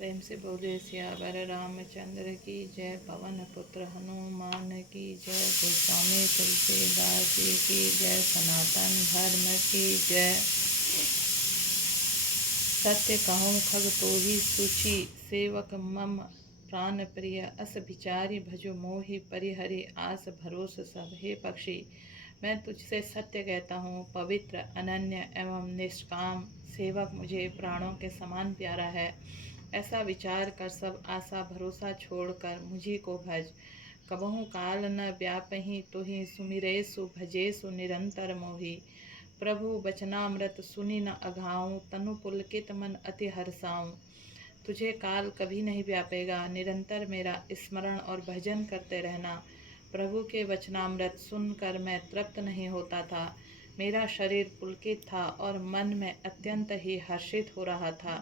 प्रेम से बोले सियावर रामचंद्र की जय। पवन पुत्र हनुमान की जय। गोस्वामी तुलसीदास जी की जय। सनातन धर्म की जय। सत्य कहूँ खग तोहि सुचि, सेवक मम प्राण प्रिय। अस विचारी भजो मोहि, परिहरि आस भरोस सब। हे पक्षी, मैं तुझसे सत्य कहता हूँ, पवित्र अनन्य एवं निष्काम सेवक मुझे प्राणों के समान प्यारा है। ऐसा विचार कर सब आशा भरोसा छोड़कर मुझी को भज। कबहु काल न व्यापहि तुहि, सुमिरेसु भजेसु निरंतर मोहि। प्रभु बचनामृत सुनि न अघाऊँ, तनु पुलकित मन अति हर्षाऊँ। तुझे काल कभी नहीं व्यापेगा, निरंतर मेरा स्मरण और भजन करते रहना। प्रभु के वचनामृत सुनकर मैं तृप्त नहीं होता था। मेरा शरीर पुलकित था और मन में अत्यंत ही हर्षित हो रहा था।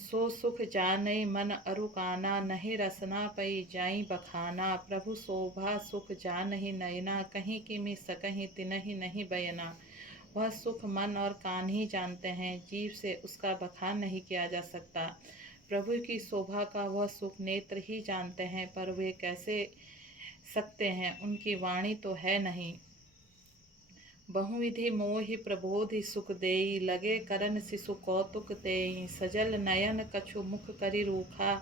सो सुख जानई मन अरुकाना, नहीं रसना पई जाई बखाना। प्रभु शोभा सुख जानहि नयना, कहीं किमि सकहीं तिनहि नहीं बयना। वह सुख मन और कान ही जानते हैं, जीव से उसका बखान नहीं किया जा सकता। प्रभु की शोभा का वह सुख नेत्र ही जानते हैं, पर वे कैसे सकते हैं, उनकी वाणी तो है नहीं। बहुविधि मोहि प्रबोधि सुख देई, लगे करन शिशु कौतुक तेई। सजल नयन कछु मुख करि रूखा,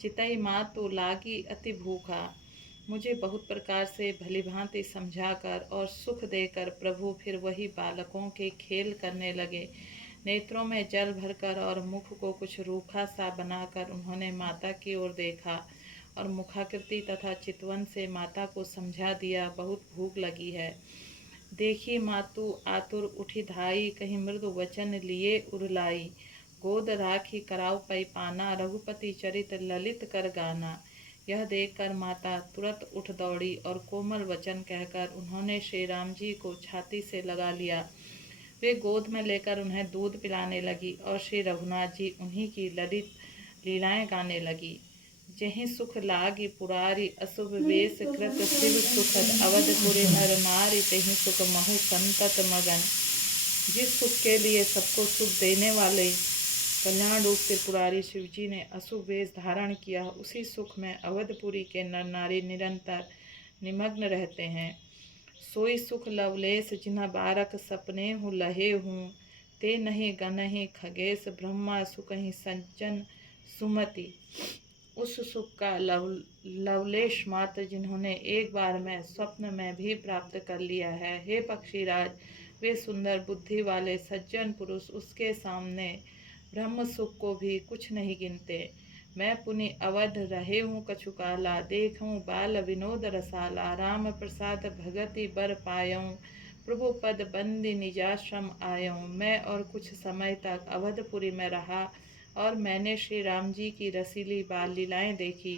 चितई मातु लागी अति भूखा। मुझे बहुत प्रकार से भलीभांति समझाकर और सुख देकर प्रभु फिर वही बालकों के खेल करने लगे। नेत्रों में जल भरकर और मुख को कुछ रूखा सा बनाकर उन्होंने माता की ओर देखा और मुखाकृति तथा चितवन से माता को समझा दिया, बहुत भूख लगी है। देखी मातु आतुर उठी धाई, कहीं मृदु वचन लिए उरलाई। गोद राखी कराव पै पाना, रघुपति चरित ललित कर गाना। यह देखकर माता तुरंत उठ दौड़ी और कोमल वचन कहकर उन्होंने श्री राम जी को छाती से लगा लिया। वे गोद में लेकर उन्हें दूध पिलाने लगी और श्री रघुनाथ जी उन्हीं की ललित लीलाएं गाने लगी। जहीं सुख लागी पुरारी, अशुभ वेश कृत शिव सुखद। अवधपुरी नर नारी, तहीं सुख महु संतत मगन। जिस सुख के लिए सबको सुख देने वाले कल्याण रूप त्रिपुरारी शिव जी ने अशुभ वेश धारण किया, उसी सुख में अवधपुरी के नर नारी निरंतर निमग्न रहते हैं। सोई सुख लवलेश जिन्ह बारक सपने हूँ लहे हूँ, ते नहीं गनहि खगेश ब्रह्मा सुकहि सज्जन सुमति। उस सुख का लवलेश मात्र जिन्होंने एक बार में स्वप्न में भी प्राप्त कर लिया है। हे पक्षीराज, वे सुंदर बुद्धि वाले सज्जन पुरुष उसके सामने ब्रह्म सुख को भी कुछ नहीं गिनते। मैं पुनि अवध रहे हूँ कछु काला, देखूँ बाल विनोद रसाला। राम प्रसाद भगति बर पायऊँ, प्रभु पद बंदी निजाश्रम आयऊँ। मैं और कुछ समय तक अवधपुरी में रहा और मैंने श्री राम जी की रसीली बाल लीलाएँ देखी।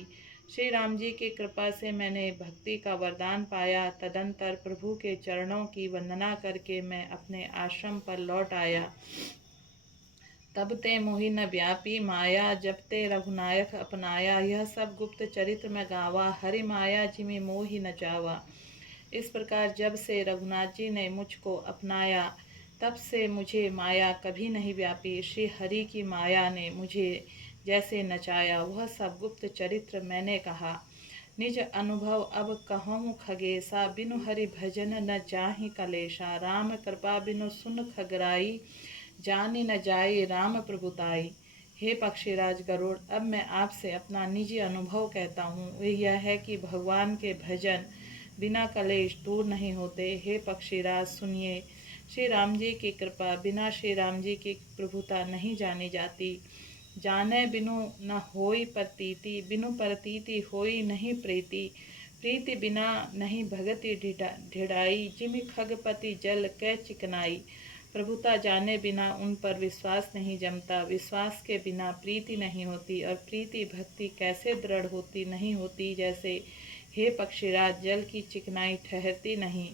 श्री राम जी की कृपा से मैंने भक्ति का वरदान पाया। तदंतर प्रभु के चरणों की वंदना करके मैं अपने आश्रम पर लौट आया। तब ते मोहि न व्यापी माया, जब ते रघुनायक अपनाया। यह सब गुप्त चरित्र में गावा, हरि माया जिमि मोहि न जावा। इस प्रकार जब से रघुनाथ जी ने मुझको अपनाया, तब से मुझे माया कभी नहीं व्यापी। श्री हरि की माया ने मुझे जैसे नचाया, वह सब गुप्त चरित्र मैंने कहा। निज अनुभव अब कहूँ खगेसा, बिनु हरि भजन न जाहि कलेशा। राम कृपा बिनु सुन खगराई, जानी न जाए राम प्रभुताई। हे पक्षीराज गरुड़, अब मैं आपसे अपना निजी अनुभव कहता हूँ। वह यह है कि भगवान के भजन बिना कलेश दूर नहीं होते। हे पक्षीराज सुनिए, श्री राम जी की कृपा बिना श्री राम जी की प्रभुता नहीं जानी जाती। जाने बिनु न होई प्रतीति, बिनु प्रतीति होई नहीं प्रीति। प्रीति बिना नहीं भगति ढिढ़ाई, जिमि खगपति जल कै चिकनाई। प्रभुता जाने बिना उन पर विश्वास नहीं जमता, विश्वास के बिना प्रीति नहीं होती, और प्रीति भक्ति कैसे दृढ़ होती नहीं होती, जैसे हे पक्षीराज जल की चिकनाई ठहरती नहीं।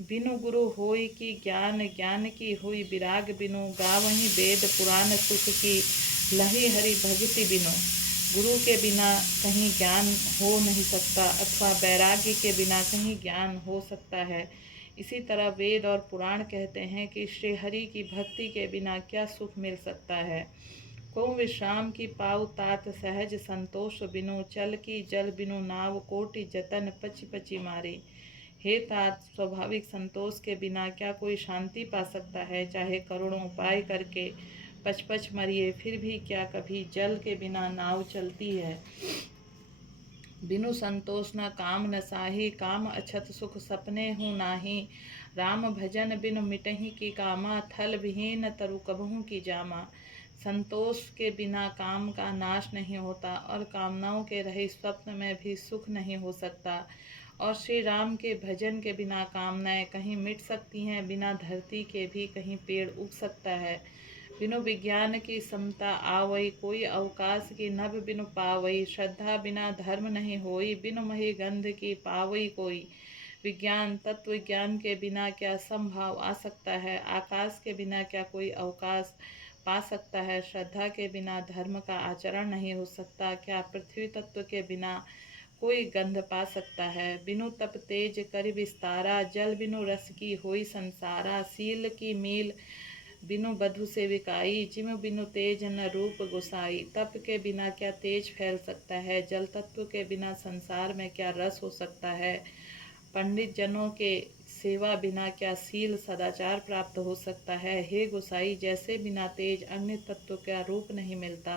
बिनु गुरु होई की ज्ञान, ज्ञान की होई विराग बिनु। गावहीं वेद पुराण सुख की, लही हरि भक्ति बिनु। गुरु के बिना कहीं ज्ञान हो नहीं सकता, अथवा वैराग्य के बिना कहीं ज्ञान हो सकता है। इसी तरह वेद और पुराण कहते हैं कि श्री हरि की भक्ति के बिना क्या सुख मिल सकता है। को विश्राम की पाऊ तात सहज संतोष बिनु, चल की जल बिनु नाव कोटि जतन पची पची मारे। हे तात, स्वाभाविक संतोष के बिना क्या कोई शांति पा सकता है? चाहे करोड़ों उपाय करके पच पच मरिए, फिर भी क्या कभी जल के बिना नाव चलती है? बिनु संतोष न काम न साही, काम अछत सुख सपने हूँ नाही। राम भजन बिनु मिटहि की कामा, थल विहीन तरु कबहू की जामा। संतोष के बिना काम का नाश नहीं होता, और कामनाओं के रहे स्वप्न में भी सुख नहीं हो सकता। और श्री राम के भजन के बिना कामनाएं कहीं मिट सकती हैं, बिना धरती के भी कहीं पेड़ उग सकता है। बिनु विज्ञान की समता आवई, कोई अवकाश की नभ बिनु पावई। श्रद्धा बिना धर्म नहीं होई, बिनु मही गंध की पावई कोई। विज्ञान तत्व ज्ञान के बिना क्या संभाव आ सकता है? आकाश के बिना क्या कोई अवकाश पा सकता है? श्रद्धा के बिना धर्म का आचरण नहीं हो सकता। क्या पृथ्वी तत्व के बिना कोई गंध पा सकता है? बिनु तप तेज करि विस्तारा, जल बिनु रस की होई संसारा। सील की मील बिनु बधु सेविकाई, जिम बिनु तेज न रूप गोसाई। तप के बिना क्या तेज फैल सकता है? जल तत्व के बिना संसार में क्या रस हो सकता है? पंडित जनों के सेवा बिना क्या सील सदाचार प्राप्त हो सकता है? हे गोसाई, जैसे बिना तेज अग्नि तत्व का रूप नहीं मिलता।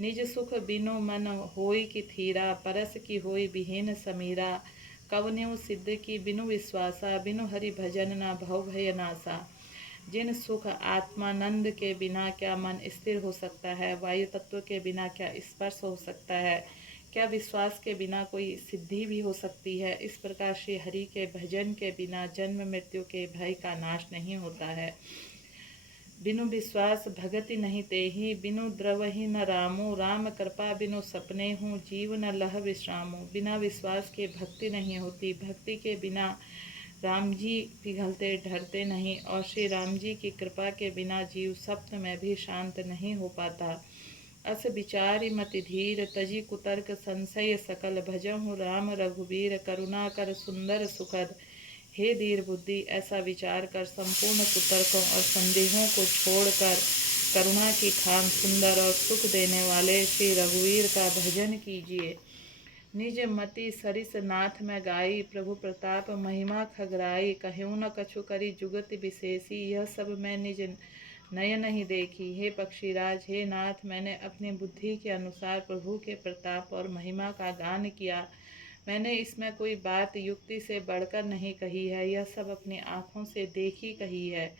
निज सुख बिनु मन होई कि थीरा, परस की होई विहीन समीरा। कवन्यु सिद्ध की बिनु विश्वासा, बिनु हरि भजन न भव भय नासा। जिन सुख आत्मानंद के बिना क्या मन स्थिर हो सकता है? वायु तत्व के बिना क्या स्पर्श हो सकता है? क्या विश्वास के बिना कोई सिद्धि भी हो सकती है? इस प्रकार श्री हरि के भजन के बिना जन्म मृत्यु के भय का नाश नहीं होता है। बिनु विश्वास भगति नहीं तेहि, बिनु द्रवहि न रामो। राम कृपा बिनु सपने हूँ, जीव न लह विश्रामो। बिना विश्वास के भक्ति नहीं होती, भक्ति के बिना राम जी पिघलते ढरते नहीं, और श्री राम जी की कृपा के बिना जीव स्वप्न में भी शांत नहीं हो पाता। अस विचारि मति धीर, तजी कुतर्क संशय सकल। भजहु राम रघुबीर, करुणा कर सुंदर सुखद। हे धीर बुद्धि, ऐसा विचार कर संपूर्ण कुतर्कों और संदेहों को छोड़कर करुणा की खान सुंदर और सुख देने वाले श्री रघुवीर का भजन कीजिए। निज मति सरिस नाथ में गाई, प्रभु प्रताप महिमा खगराई। कहूँ न कछु करी जुगति विशेषी, यह सब मैं निज नयन नहीं देखी। हे पक्षीराज, हे नाथ, मैंने अपनी बुद्धि के अनुसार प्रभु के प्रताप और महिमा का गान किया। मैंने इसमें कोई बात युक्ति से बढ़कर नहीं कही है, यह सब अपनी आँखों से देखी कही है।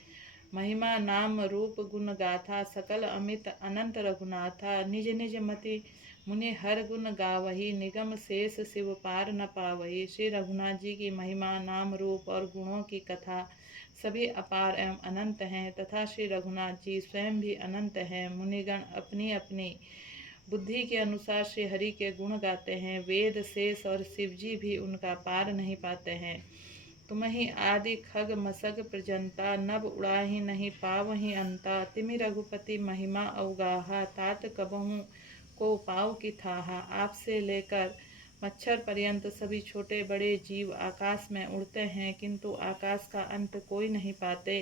महिमा नाम रूप गुण गाथा, सकल अमित अनंत रघुनाथा। निज निज मति मुनि हर गुण गावही, निगम शेष शिव पार न पावही। श्री रघुनाथ जी की महिमा नाम रूप और गुणों की कथा सभी अपार एवं अनंत हैं, तथा श्री रघुनाथ जी स्वयं भी अनंत हैं। मुनिगण अपनी अपनी बुद्धि के अनुसार श्री हरि के गुण गाते हैं। वेद शेष और शिवजी भी उनका पार नहीं पाते हैं। तुम ही आदि खग मसग प्रजंता, नभ उड़ाही नहीं पावही अंता। तिमि रघुपति महिमा अवगाहा, तात कबहू को पाव की थाहा। आपसे लेकर मच्छर पर्यंत सभी छोटे बड़े जीव आकाश में उड़ते हैं, किंतु आकाश का अंत कोई नहीं पाते।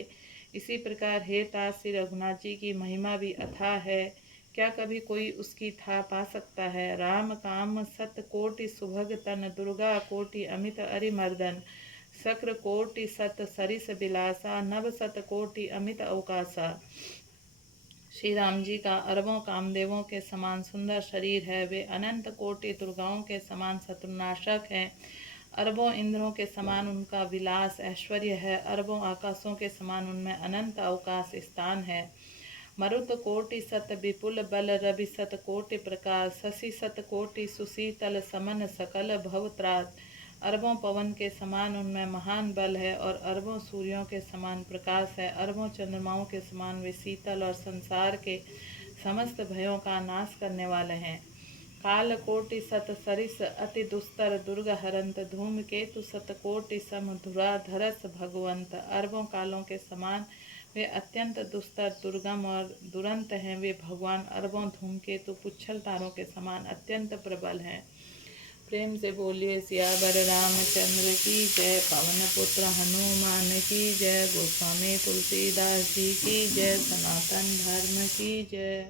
इसी प्रकार हे तात, श्री रघुनाथ जी की महिमा भी अथाह है, क्या कभी कोई उसकी था पा सकता है? राम काम सत कोटि सुभग तन, दुर्गा कोटि अमित अरिमर्दन। शक्र कोटि सत सरिस बिलासा, नभ सत कोटि अमित अवकाशा। श्री राम जी का अरबों कामदेवों के समान सुंदर शरीर है। वे अनंत कोटि दुर्गाओं के समान शत्रुनाशक हैं। अरबों इंद्रों के समान उनका विलास ऐश्वर्य है। अरबों आकाशों के समान उनमें अनंत अवकाश स्थान है। मरुत कोटि सत विपुल बल, रवि सत कोटि प्रकाश। शशि सत कोटि सुशीतल, समन सकल भव त्रास। अरबों पवन के समान उनमें महान बल है, और अरबों सूर्यों के समान प्रकाश है। अरबों चंद्रमाओं के समान वे शीतल और संसार के समस्त भयों का नाश करने वाले हैं। काल कोटि सत सरिस अति दुस्तर, दुर्ग हरंत। धूम केतु सत कोटि सम, धुरा धरस भगवंत। अरबों कालों के समान वे अत्यंत दुस्तर, दुर्गम और दुरंत हैं। वे भगवान अरबों धूमकेतु पुच्छल तारों के समान अत्यंत प्रबल हैं। प्रेम से बोलिए सियावर रामचंद्र की जय, पवन पुत्र हनुमान की जय, गोस्वामी तुलसीदास जी की जय, सनातन धर्म की जय।